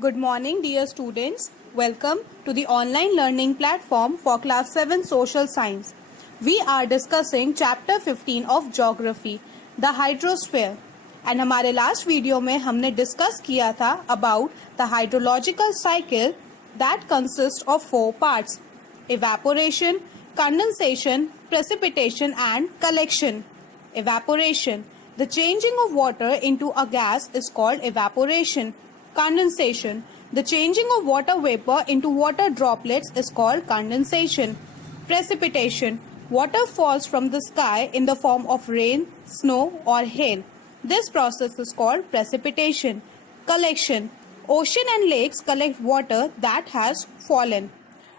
Good morning, dear students. Welcome to the online learning platform for Class 7 Social Science. We are discussing Chapter 15 of Geography, the Hydrosphere. And हमारे last video में हमने discuss किया था about the hydrological cycle that consists of 4 parts: evaporation, condensation, precipitation and collection. Evaporation. The changing of water into a gas is called evaporation. Condensation. The changing of water vapor into water droplets is called condensation. Precipitation. Water falls from the sky in the form of rain, snow or hail. This process is called precipitation. Collection. Ocean and lakes collect water that has fallen.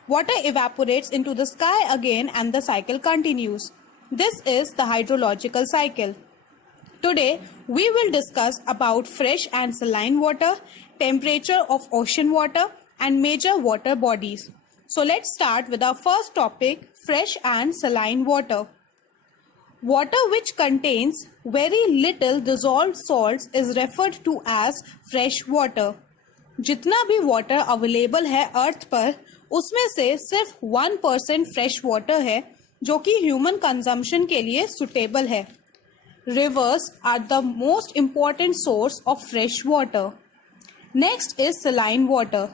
Water evaporates into the sky again and the cycle continues. This is the hydrological cycle. Today, we will discuss about fresh and saline water, temperature of ocean water, and major water bodies. So let's start with our first topic, fresh and saline water. Water which contains very little dissolved salts is referred to as fresh water. जितना भी water available है अर्थ पर, उसमें से सिर्फ 1% fresh water है जो कि human consumption के लिए suitable है. Rivers are the most important source of fresh water. Next is saline water.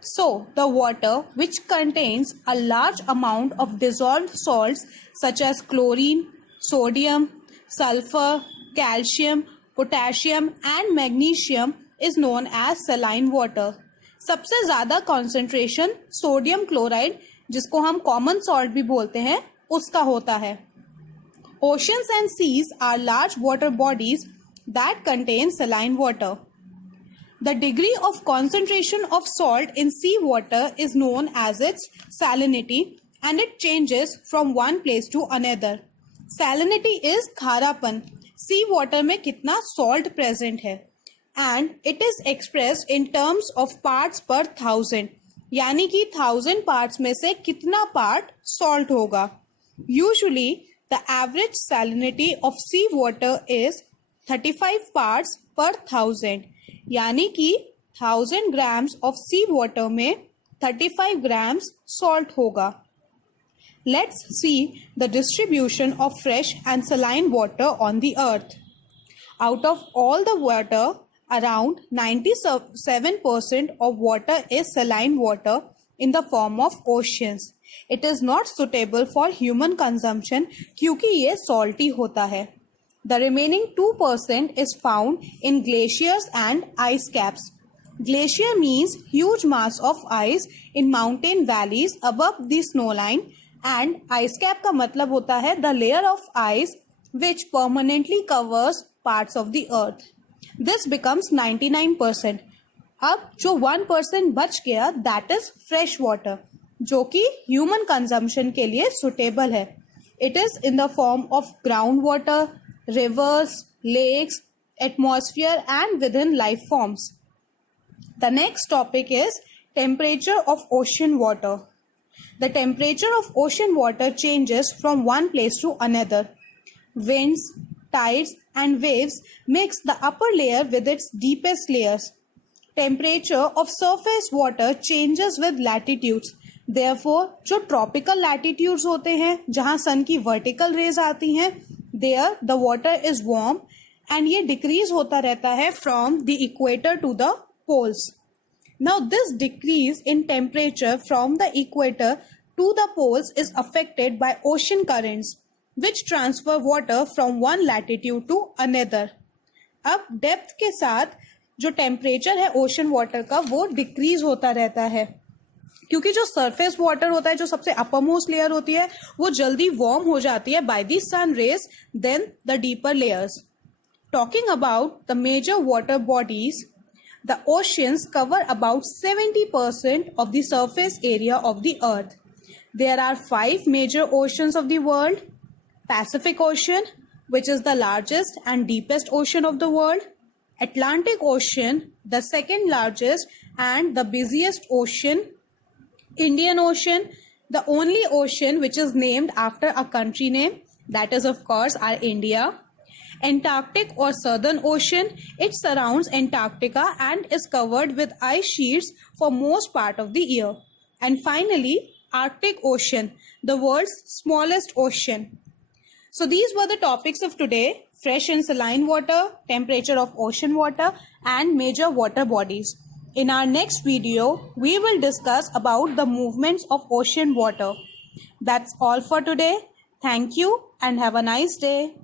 So, the water which contains a large amount of dissolved salts such as chlorine, sodium, sulfur, calcium, potassium and magnesium is known as saline water. सबसे ज़्यादा concentration sodium chloride, जिसको हम common salt भी बोलते हैं, उसका होता है. Oceans and seas are large water bodies that contain saline water. The degree of concentration of salt in seawater is known as its salinity and it changes from one place to another. Salinity is खारापन. Seawater में कितना salt present है. And it is expressed in terms of parts per thousand. यानी कि 1000 parts में से कितना part salt होगा. Usually, the average salinity of seawater is 35 parts per thousand. यानी कि 1000 grams of seawater में 35 grams salt होगा. Let's see the distribution of fresh and saline water on the earth. Out of all the water, around 97% of water is saline water in the form of oceans. It is not suitable for human consumption क्योंकि ये salty होता है. The remaining 2% is found in glaciers and ice caps. Glacier means huge mass of ice in mountain valleys above the snow line and ice cap का मतलब होता है the layer of ice which permanently covers parts of the earth. This becomes 99%. अब जो 1% बच गया that is fresh water. जो कि ह्यूमन कंजम्पशन के लिए सुटेबल है. It is in the form of ground water, rivers, lakes, atmosphere and within life forms. The next topic is temperature of ocean water. The temperature of ocean water changes from one place to another. winds, tides and waves mix the upper layer with its deepest layers. Temperature of surface water changes with latitudes. Therefore, जो tropical latitudes होते हैं जहां sun की vertical rays आती हैं, there the water is warm and ये decrease होता रहता है from the equator to the poles. Now this decrease in temperature from the equator to the poles is affected by ocean currents which transfer water from one latitude to another. अब depth के साथ जो temperature है ocean water का वो decrease होता रहता है क्योंकि जो सरफेस वाटर होता है, जो सबसे अपर मोस्ट लेयर होती है, वो जल्दी वार्म हो जाती है by the sun rays then the deeper layers. Talking about the major water bodies, the oceans cover about 70% of the surface area of the earth. There are 5 major oceans of the world. Pacific ocean, which is the largest and deepest ocean of the world. Atlantic Ocean, the second largest and the busiest ocean. Indian Ocean, the only ocean which is named after a country name, that is of course our India. Antarctic or Southern Ocean. It surrounds Antarctica and is covered with ice sheets for most part of the year. And finally, Arctic Ocean, the world's smallest ocean. So these were the topics of today: fresh and saline water, temperature of ocean water, and major water bodies. In our next video, we will discuss about the movements of ocean water. That's all for today. Thank you and have a nice day.